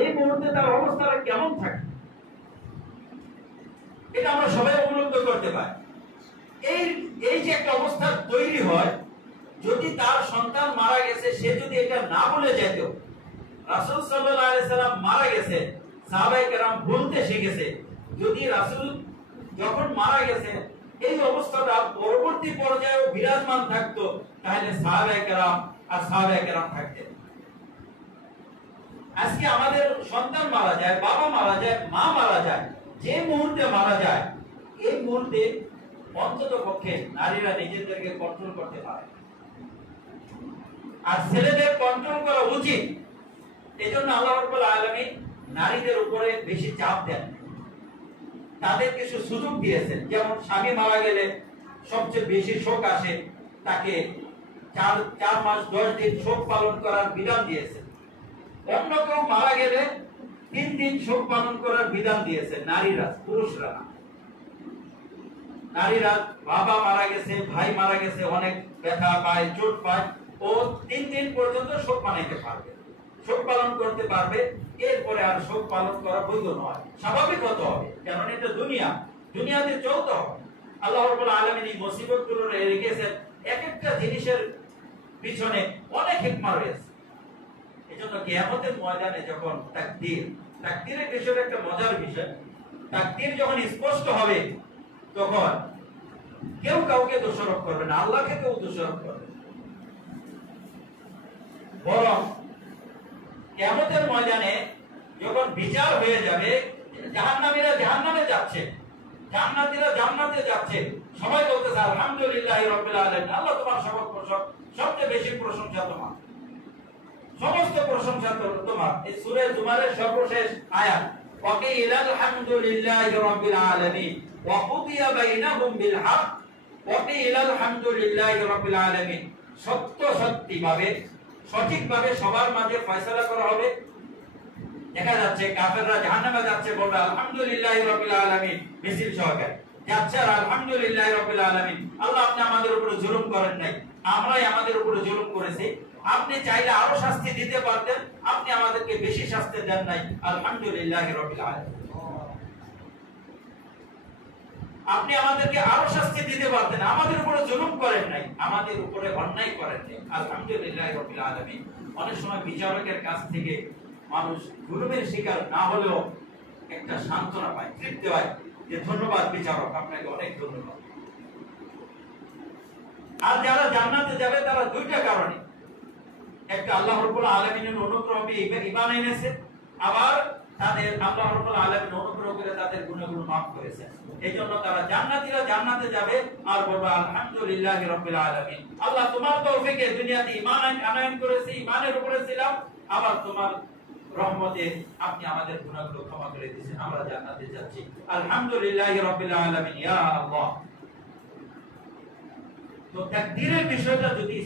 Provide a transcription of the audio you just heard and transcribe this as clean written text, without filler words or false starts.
এই মুহূর্তে তার অবস্থাটা কেমন থাকে, এটা আমরা সবাই অবলম্বন করতে পারি। এই যে একটা অবস্থা তৈরি হয়, যদি তার সন্তান মারা গেছে, সে যদি এটা না বলে যেত, রাসূল সাল্লাল্লাহু আলাইহি সাল্লাম মারা গেছে, সাহাবায়ে কেরাম বলতে শিখেছে, যদি রাসূল যখন মারা গেছে এই অবস্থাটা পরবর্তী পর্যায়েও বিরাজমান থাকতো, তাহলে সাহাবায়ে কেরাম থাকতেন। আজকে আমাদের সন্তান মারা যায়, বাবা মারা যায়, মা মারা যায়, যে মুহূর্তে মারা যায়, এই মুহূর্তে অন্তত পক্ষে নারীরা নিজেদেরকে কন্ট্রোল করতে পারে, আর ছেলেদের কন্ট্রোল করা উচিত। এজন্য আল্লাহ রাব্বুল আলামিন নারীদের উপরে বেশি চাপ দেন, তাদের কিছু সুযোগ দিয়েছেন। যেমন স্বামী মারা গেলে সবচেয়ে বেশি শোক আসে, তাকে 4 মাস 10 দিন শোক পালন করার বিধান দিয়েছেন। অন্য কেউ মারা গেলে 3 দিন শোক পালন করার বিধান দিয়েছে নারীরা, পুরুষরা না। নারীরা বাবা মারা গেছে, ভাই মারা গেছে, অনেক ব্যথা পায়, চোট পায়, ও 3 দিন পর্যন্ত শোক মানাইতে পারবে, শোক পালন করতে পারবে। এরপরে আর শোক পালন করা বৈধ নয়, স্বাভাবিক হতে হবে, কারণ এটা দুনিয়াতে চলতে হবে। আল্লাহ রাব্বুল আলামিন এই মুসিবতগুলো রেখেছেন, এক একটা জিনিসের পিছনে অনেক হিকমত রয়েছে। এজন্য কিয়ামতের ময়দানে যখন তাকদীরের বিষয়টা একটা মজার বিষয়, তাকদীর যখন স্পষ্ট হবে, তখন কেউ কাউকে দোষারোপ করবে না, আল্লাহকে কেউ দোষারোপ করবে না। বরং কিয়ামতের ময়দানে যখন বিচার হয়ে যাবে, জাহান্নামীরা জাহান্নামে যাচ্ছে, জান্নাতীরা জান্নাতে যাচ্ছে, সবাই বলতেছে আলহামদুলিল্লাহি রাব্বিল আলামিন, আল্লাহ তোমার সবচেয়ে বেশি প্রশংসা তোমার, সমস্ত প্রশংসা তোমার। এই সূরা জুমারের সর্বশেষ আয়াত, ওয়াকিল আলহামদুলিল্লাহি রাব্বিল আলামিন ওয়া কুদিয়া বাইনাহুম বিল হক ওয়াকিল আলহামদুলিল্লাহি রাব্বিল আলামিন। সঠিকভাবে সবার মাঝে ফয়সালা করা হবে। দেখা যাচ্ছে কাফেররা জাহান্নামে যাচ্ছে, বলবে আলহামদুলিল্লাহি রাব্বিল আলামিন, মিছিল সহকারে যাচ্ছে, আর আলহামদুলিল্লাহি রাব্বিল আলামিন, আল্লাহ আপনি আমাদের উপরে জুলুম করেন নাই, আমরাই আমাদের উপরে জুলুম করেছি, আপনি চাইলে আরো শাস্তি দিতে পারতেন, আপনি আমাদেরকে বেশি শাস্তি দেন নাই, আলহামদুলিল্লাহি রাব্বিল আলামিন। আপনি আমাদেরকে আরো শাস্তি দিতে পারতেন, আমাদের উপরে জুলুম করেন নাই, আমাদের উপরে অন্যায় করেন নাই, আলহামদুলিল্লাহি রাব্বিল আলামিন। অনেক সময় বিচারকের কাছ থেকে মানুষ জুলুমের শিকার না হলেও একটা সান্ত্বনা পায়, তৃপ্তি হয়, যে ধন্যবাদ বিচারক, আপনাকে অনেক ধন্যবাদ। আর যারা জান্নাতে যাবে তারা দুইটা কারণে, একটা আল্লাহ রাব্বুল আলামিনের অনুগ্রহে ঈমান এনেছে, আবার তাদের আল্লাহ রাব্বুল আলামিন অনুগ্রহ করে তাদের গুনাহগুলো মাফ করেছেন। এইজন্য তারা জান্নাতীরা জান্নাতে যাবে আর বলবে আলহামদুলিল্লাহি রাব্বিল আলামিন, আল্লাহ তোমার তৌফিকে দুনিয়াতে ঈমান আনয়ন করেছি, ঈমানের উপরে ছিলাম, আবার তোমার রহমতে আপনি আমাদের গুনাহগুলো ক্ষমা করে দিয়েছেন, আমরা জান্নাতে যাচ্ছি, আলহামদুলিল্লাহি রাব্বিল আলামিন ইয়া আল্লাহ। তো তাকদীরের বিষয়টা যদি